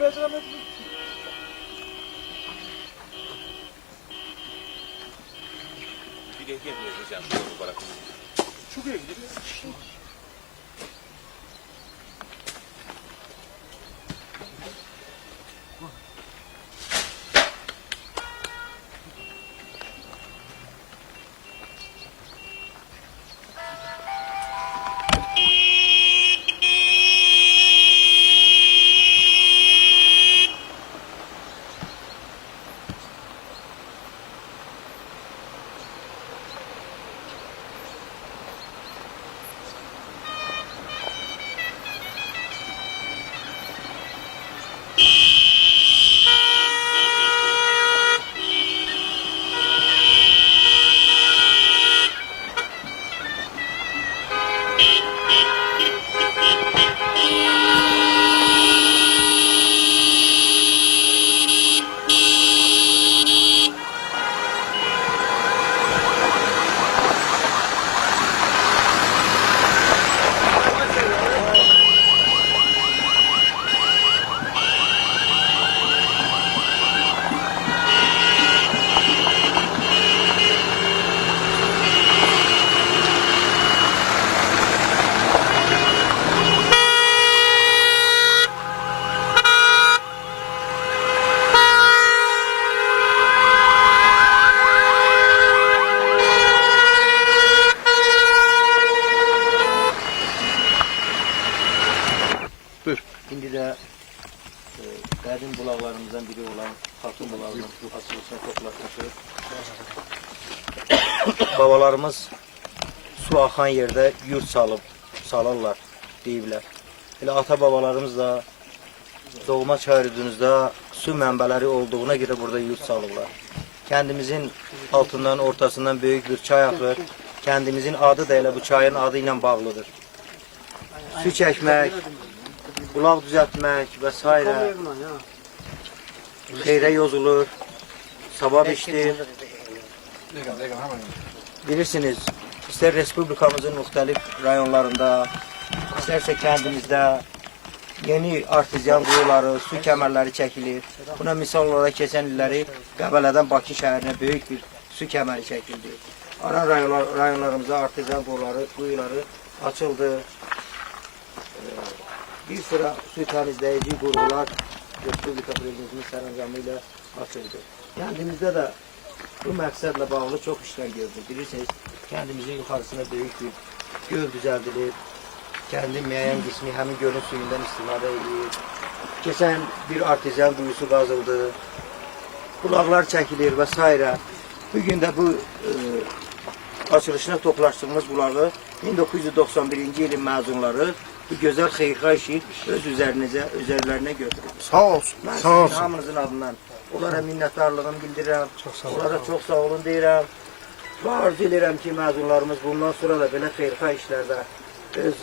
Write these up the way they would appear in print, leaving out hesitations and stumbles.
Ben beceremedim. Bir de yapmayacağım bu bırakın. Çok iyi gidiyor. Şimdi de qədim bulaqlarımızdan biri olan Xatun bulağının açılışına toplaşmışıq. Babalarımız su axan yerdə yurt salırlar deyiblər. Elə ata babalarımız da doğma çayırınızda su mənbələri olduğuna görə burada yurt salırlar. Kendimizin altından ortasından büyük bir çay akır. Kendimizin adı da elə bu çayın adı ilə bağlıdır. Su çəkmək, bulaq düzəltmək və s. Xeyrə yozulur, sabah işdir. Bilirsiniz, ister Respublikamızın müxtəlif rayonlarında, isterse kendimizdə yeni artizyan quyuları, su kəmərləri çəkilir. Buna misal olaraq keçən illəri Qəbələdən Bakı şəhərinə böyük bir su kəməri çəkildi. Aran rayonlarımızda artizyan quyuları açıldı. Bir sıra su təmizləyici qurğular Respublika Prezidentimizin sərəncamı ilə açıldı. Kendimizdə də bu məqsədlə bağlı çox işlər gördük. Bilirsiniz, kendimizin yuxarısına böyük bir göl düzəldilir. Kendi müəyyən qismi həmin gölün suyundan istifadə edir. Keçən bir artizyan quyusu qazıldı. Bulaqlar çəkilir və s. Bugün də bu açılışına toplaşdığımız bulağı 1991-ci ilin məzunları bu gözəl xeyirxah işi öz üzərlərinə götürür. Sağ olsun. Mən Sağ olsun. sizin hamınızın adından onlara minnətdarlığımı bildirirəm. Onlara çox sağ olun deyirəm. Və arzu edirəm ki, məzunlarımız bundan sonra da belə xeyirxah işlərdə öz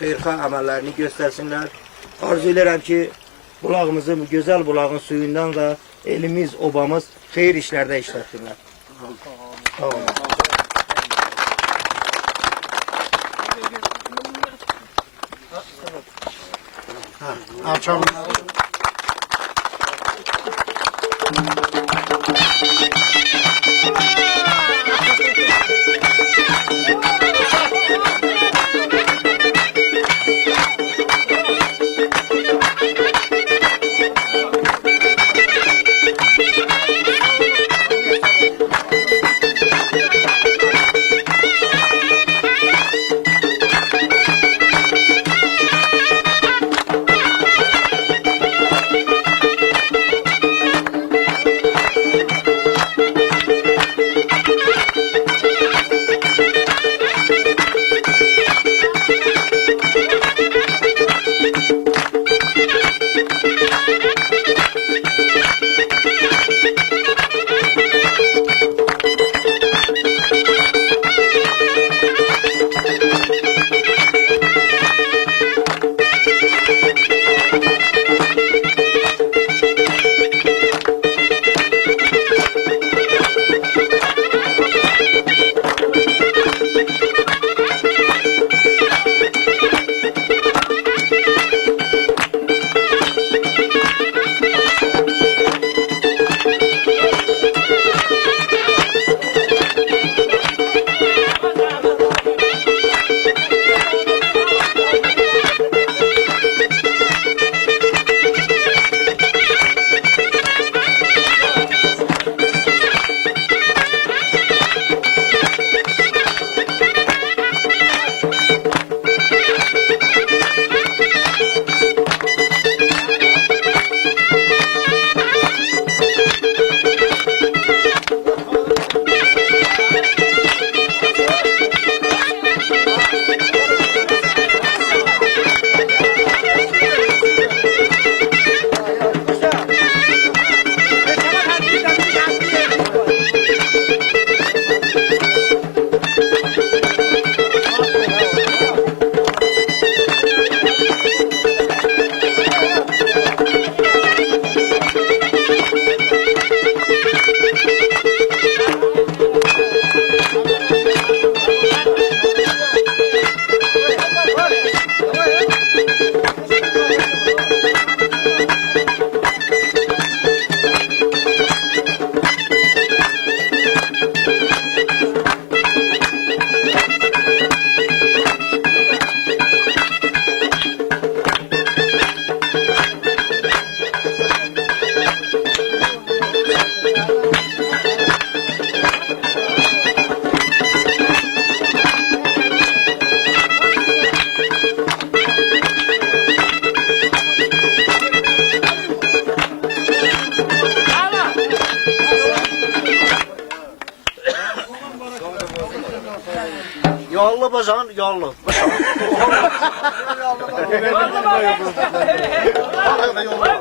xeyirxah əməllərini göstərsinlər. Arzu edirəm ki, bulağımızı, bu gözəl bulağın suyundan da elimiz, obamız xeyir işlərdə işlətsinlər. Sağ olun. Açalım. Yallı bacan, yallı. Yallı.